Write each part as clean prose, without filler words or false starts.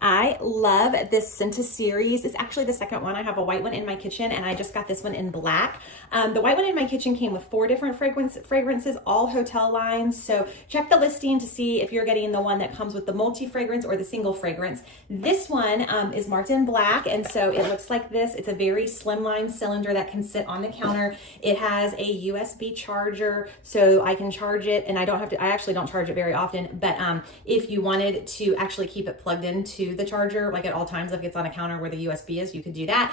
I love this Scenta series. It's actually the second one. I have a white one in my kitchen and I just got this one in black. The white one in my kitchen came with 4 different fragrances, all hotel lines. So check the listing to see if you're getting the one that comes with the multi-fragrance or the single fragrance. This one is marked in black, and so it looks like this. It's a very slimline cylinder that can sit on the counter. It has a USB charger, so I can charge it, and I actually don't charge it very often, but if you wanted to actually keep it plugged into the charger, like at all times, if it's on a counter where the USB is, you could do that.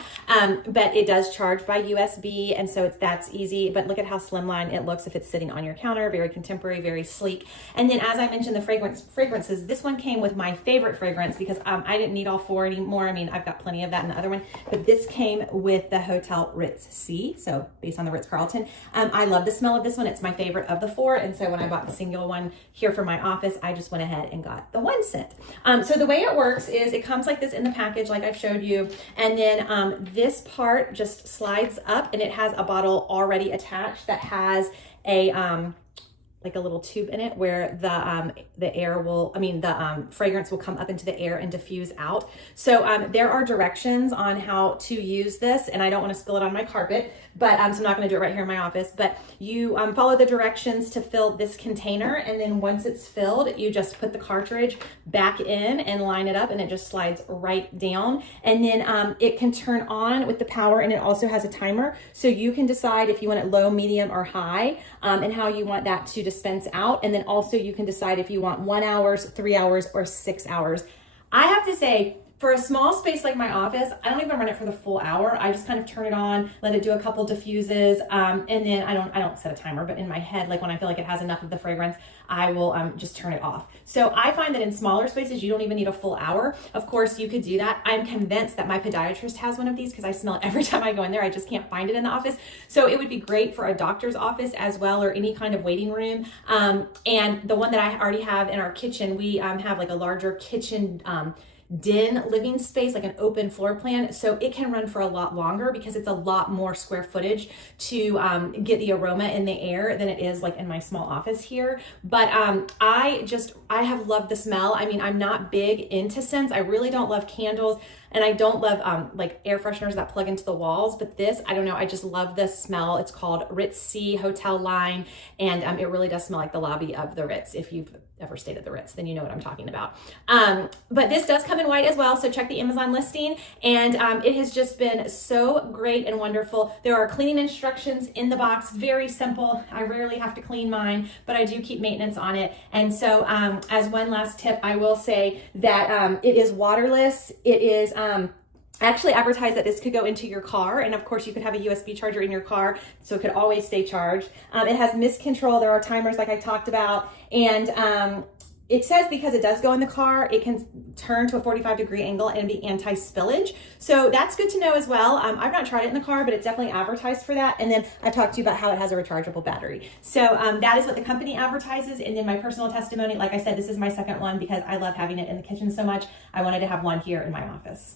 But it does charge by USB, and so that's easy. But look at how slimline it looks if it's sitting on your counter. Very contemporary, very sleek. And then, as I mentioned, the fragrances, this one came with my favorite fragrance because I didn't need all 4 anymore. I mean, I've got plenty of that in the other one, but this came with the hotel Ritz-C, so based on the Ritz-Carlton. I love the smell of this one. It's my favorite of the 4, and so when I bought the single one here for my office, I just went ahead and got the 1 scent. So the way it works is it comes like this in the package, like I've showed you, and then this part just slides up, and it has a bottle already attached that has a like a little tube in it where the air will, the fragrance will come up into the air and diffuse out. So there are directions on how to use this, and I don't want to spill it on my carpet, but so I'm not going to do it right here in my office, but you follow the directions to fill this container, and then once it's filled, you just put the cartridge back in and line it up, and it just slides right down. And then it can turn on with the power, and it also has a timer, so you can decide if you want it low, medium, or high, and how you want that to dispense out. And then also you can decide if you want 1 hour, 3 hours, or 6 hours. I have to say, for a small space like my office, I don't even run it for the full hour. I just kind of turn it on, let it do a couple diffuses, and then I don't set a timer, but in my head, like when I feel like it has enough of the fragrance, I will just turn it off. So I find that in smaller spaces, you don't even need a full hour. Of course, you could do that. I'm convinced that my podiatrist has one of these because I smell it every time I go in there. I just can't find it in the office. So it would be great for a doctor's office as well, or any kind of waiting room. And the one that I already have in our kitchen, we have like a larger kitchen den living space, like an open floor plan, so it can run for a lot longer because it's a lot more square footage to get the aroma in the air than it is like in my small office here. But I have loved the smell. I mean, I'm not big into scents. I really don't love candles, and I don't love like air fresheners that plug into the walls, but this, I don't know, I just love the smell. It's called Ritz-C Hotel Line, and it really does smell like the lobby of the Ritz. If you've ever stayed at the Ritz, then you know what I'm talking about. But this does come in white as well, so check the Amazon listing, and it has just been so great and wonderful. There are cleaning instructions in the box, very simple. I rarely have to clean mine, but I do keep maintenance on it. And so as one last tip, I will say that it is waterless. It is actually advertised that this could go into your car, and of course you could have a USB charger in your car, so it could always stay charged. It has mist control. There are timers like I talked about, and it says because it does go in the car, it can turn to a 45-degree angle and be anti-spillage. So that's good to know as well. I've not tried it in the car, but it's definitely advertised for that. And then I talked to you about how it has a rechargeable battery. So that is what the company advertises. And then my personal testimony, like I said, this is my second one because I love having it in the kitchen so much. I wanted to have one here in my office.